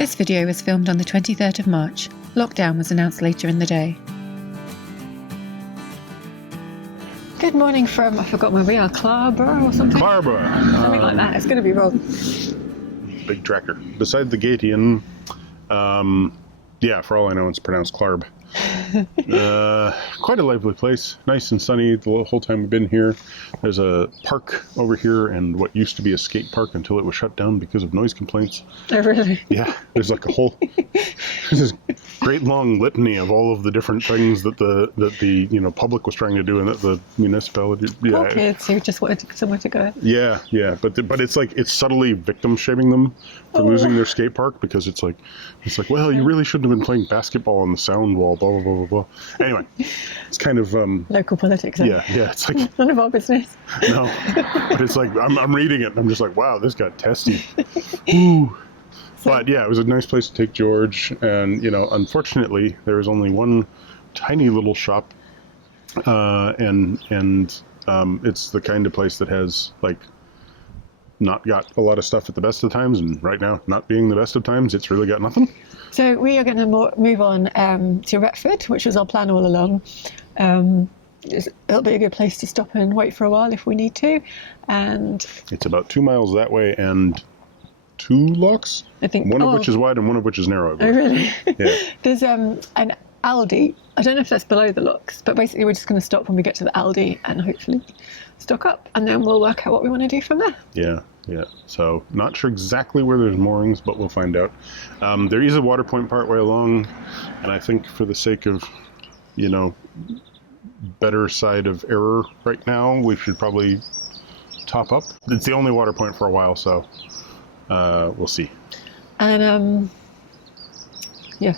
This video was filmed on the 23rd of March. Lockdown was announced later in the day. Good morning from, I forgot where we are, Clarborough or something? Clarborough. Something like that, it's going to be wrong. Big tractor. Beside the Gatian, yeah, for all I know it's pronounced Clarb. Quite a lively place, nice and sunny the whole time we've been here. There's a park over here and what used to be a skate park until it was shut down because of noise complaints. Oh really? Yeah, there's like a whole there's this great long litany of all of the different things that the public was trying to do and that the municipality. Yeah. Poor kids who just wanted somewhere to go. Yeah, but it's like it's subtly victim shaming them for losing their skate park because it's like well, you really shouldn't have been playing basketball on the sound wall, blah blah blah blah blah. Anyway, it's kind of local politics. Yeah, it's like none of our business. No, but it's like I'm reading it and I'm just like, wow, this got testy. Ooh. But yeah, it was a nice place to take George, and unfortunately there was only one tiny little shop, and it's the kind of place that has like not got a lot of stuff at the best of times, and right now, not being the best of times, it's really got nothing. So we are going to move on to Retford, which was our plan all along. It'll be a good place to stop and wait for a while if we need to, and it's about 2 miles that way and 2 locks. I think one of which is wide and one of which is narrow. Oh really? Yeah. There's an Aldi. I don't know if that's below the locks, but basically we're just going to stop when we get to the Aldi and hopefully stock up, and then we'll work out what we want to do from there. Yeah. So not sure exactly where there's moorings, but we'll find out. There is a water point partway along, and I think for the sake of, better side of error right now, we should probably top up. It's the only water point for a while, so we'll see. And yeah.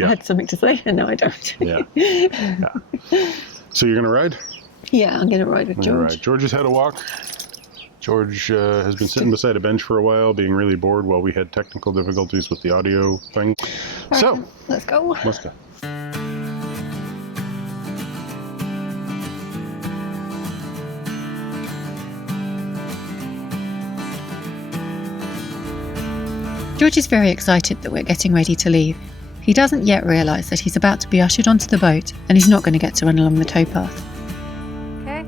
I had something to say and now I don't. Yeah. So you're gonna ride? Yeah, I'm gonna ride with George. Right. George has had a walk. George has been sitting beside a bench for a while, being really bored while we had technical difficulties with the audio thing. Right, so let's go. Let's go. George is very excited that we're getting ready to leave. He doesn't yet realise that he's about to be ushered onto the boat and he's not going to get to run along the towpath. Okay.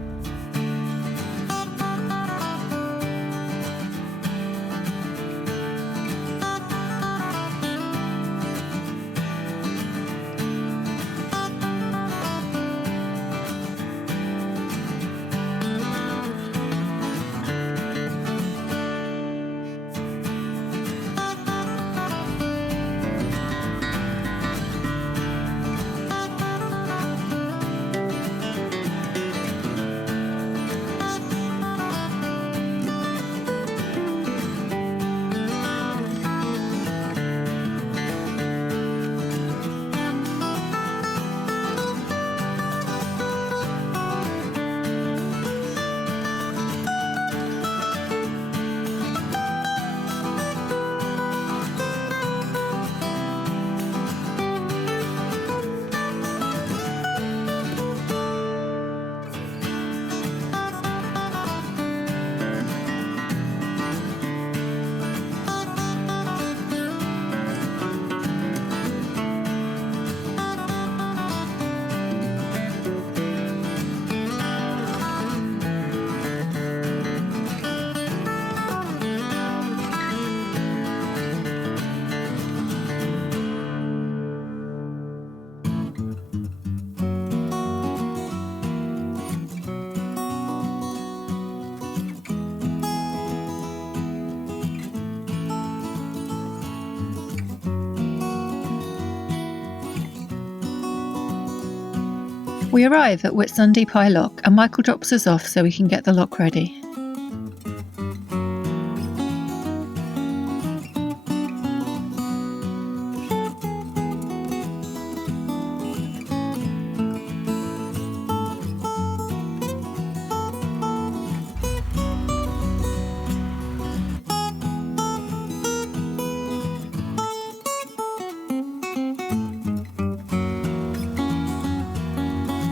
We arrive at Whitsunday Pie Lock and Michael drops us off so we can get the lock ready.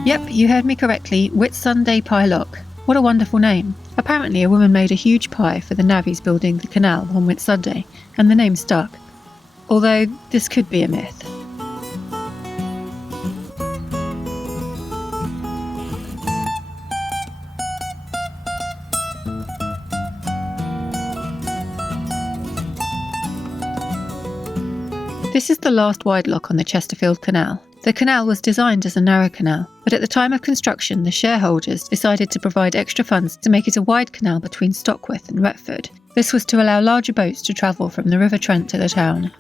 Yep, you heard me correctly, Whitsunday Pie Lock. What a wonderful name. Apparently a woman made a huge pie for the navvies building the canal on Whitsunday, and the name stuck. although this could be a myth. This is the last wide lock on the Chesterfileld Canal. The canal was designed as a narrow canal, but at the time of construction the shareholders decided to provide extra funds to make it a wide canal between Stockwith and Retford. This was to allow larger boats to travel from the River Trent to the town.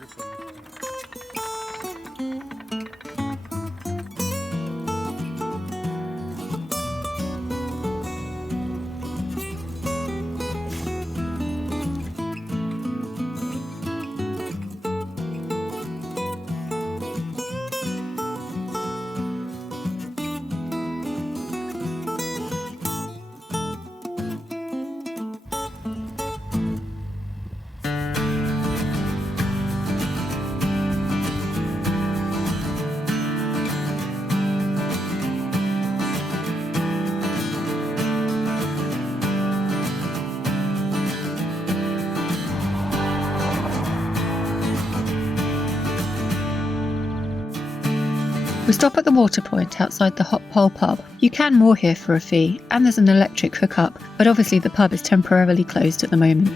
We stop at the water point outside the Hot Pole pub. You can moor here for a fee, and there's an electric hookup, but obviously the pub is temporarily closed at the moment.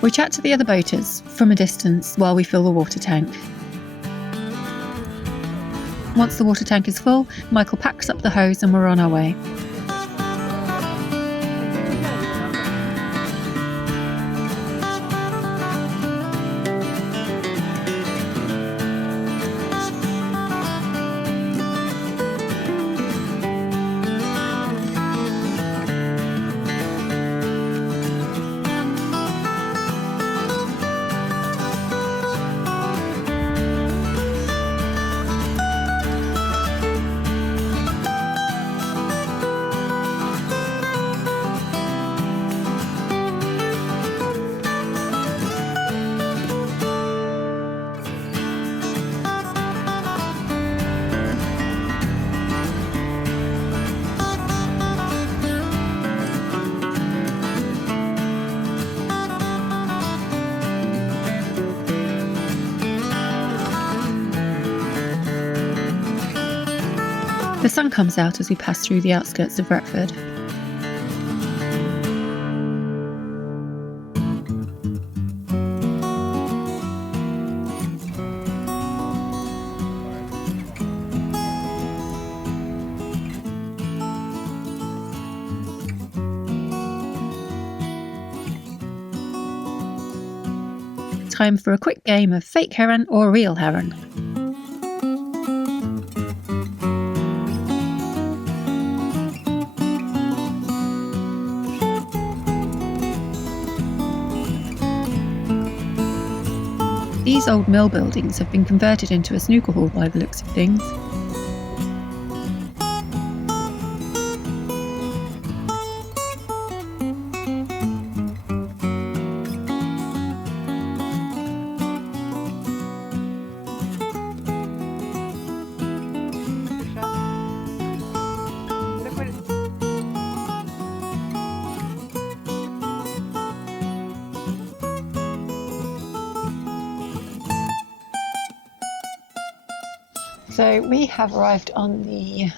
We chat to the other boaters from a distance while we fill the water tank. Once the water tank is full, Michael packs up the hose and we're on our way. The sun comes out as we pass through the outskirts of Retford. Time for a quick game of fake heron or real heron. These old mill buildings have been converted into a snooker hall by the looks of things. So we have arrived on the,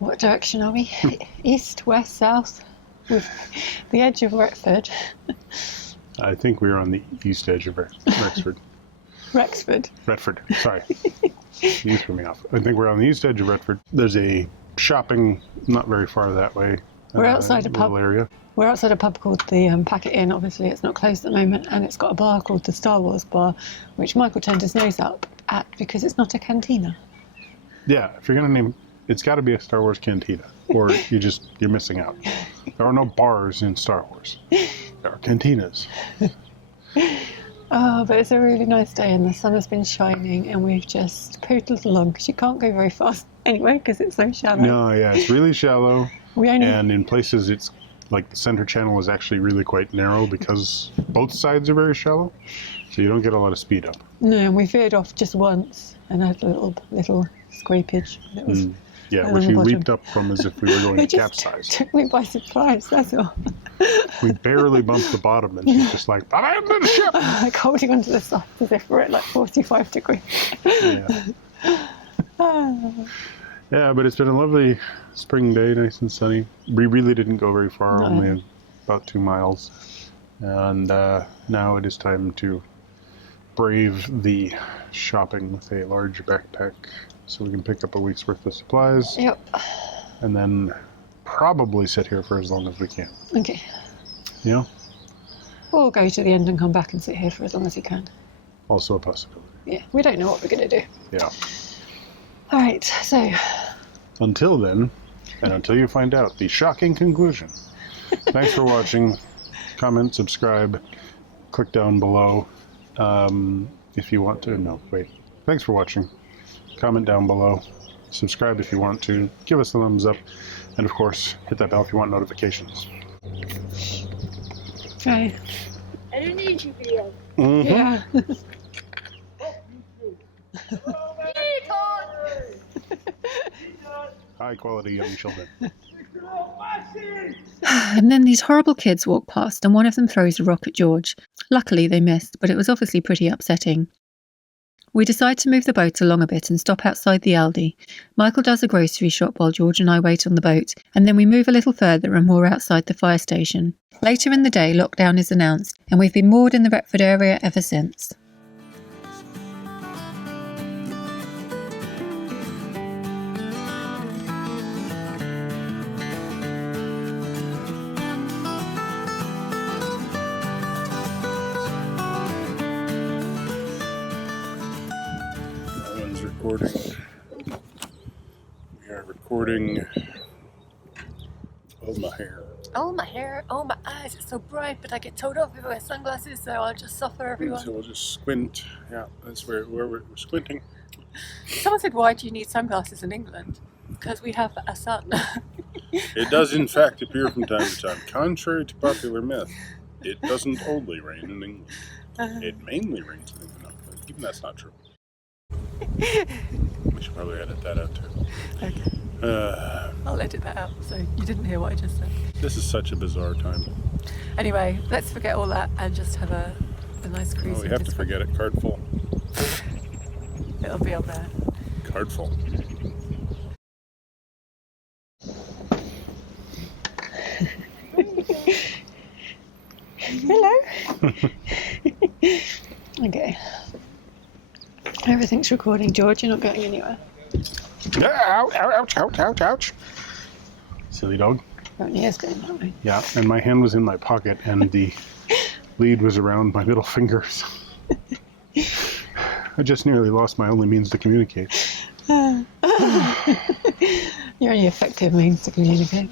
what direction are we? East, west, south, with the edge of Retford. I think we're on the east edge of Rexford. Rexford. Retford, sorry. You threw me off. I think we're on the east edge of Retford. There's a shopping not very far that way. We're outside a pub. Area. We're outside a pub called the Packet Inn. Obviously, it's not closed at the moment, and it's got a bar called the Star Wars Bar, which Michael turned his nose up at because it's not a cantina. Yeah, if you're gonna name, it's got to be a Star Wars cantina, or you're missing out. There are no bars in Star Wars. There are cantinas. Oh, but it's a really nice day, and the sun has been shining, and we've just poodled along because you can't go very fast anyway because it's so shallow. No, yeah, it's really shallow. And in places it's like the center channel is actually really quite narrow because both sides are very shallow, so you don't get a lot of speed up. No, and we veered off just once and had a little scrapage. It was Yeah, on which the he bottom. leaped up from as if we were going It to just capsize. took me by surprise, that's all. We barely bumped the bottom, and she's just like, I'm in the ship! Like holding onto the side as if we're at like 45 degrees. Yeah. Yeah, but it's been a lovely spring day, nice and sunny. We really didn't go very far, No. only about 2 miles. And now it is time to brave the shopping with a large backpack so we can pick up a week's worth of supplies. Yep. And then probably sit here for as long as we can. Okay. Yeah? We'll go to the end and come back and sit here for as long as you can. Also a possibility. Yeah, we don't know what we're going to do. Yeah. All right, so Until then, and until you find out the shocking conclusion. Thanks for watching. Comment, subscribe, click down below if you want to. No, wait. Thanks for watching. Comment down below. Subscribe if you want to. Give us a thumbs up. And of course, hit that bell if you want notifications. okay. I don't need you, video. Mm-hmm. Yeah. High quality young children. And then these horrible kids walk past and one of them throws a rock at George. Luckily they missed, but it was obviously pretty upsetting. We decide to move the boat along a bit and stop outside the Aldi. Michael does a grocery shop while George and I wait on the boat, and then we move a little further and moor outside the fire station. Later in the day, lockdown is announced, and we've been moored in the Retford area ever since. That one's recording. We are recording. Oh, my hair. Oh, my hair, oh, my eyes, it's so bright, but I get told off if I wear sunglasses, so I'll just suffer everyone. So we'll just squint. Yeah, that's where we're squinting. Someone said, why do you need sunglasses in England? Because we have a sun. It does, in fact, appear from time to time. Contrary to popular myth, it doesn't only rain in England. It mainly rains in England. No, but even that's not true. We should probably edit that out, too. Okay. I'll edit that out, so you didn't hear what I just said. This is such a bizarre time. Anyway, let's forget all that and just have a nice cruise. Oh, we have to forget it. Card full. It'll be on there. Card full. Hello. Okay. Everything's recording, George. You're not going anywhere. Ouch, ouch, ouch, ouch, ouch. Silly dog. Your ears going that way. Yeah, and my hand was in my pocket and the lead was around my middle fingers. I just nearly lost my only means to communicate. Your only effective means to communicate.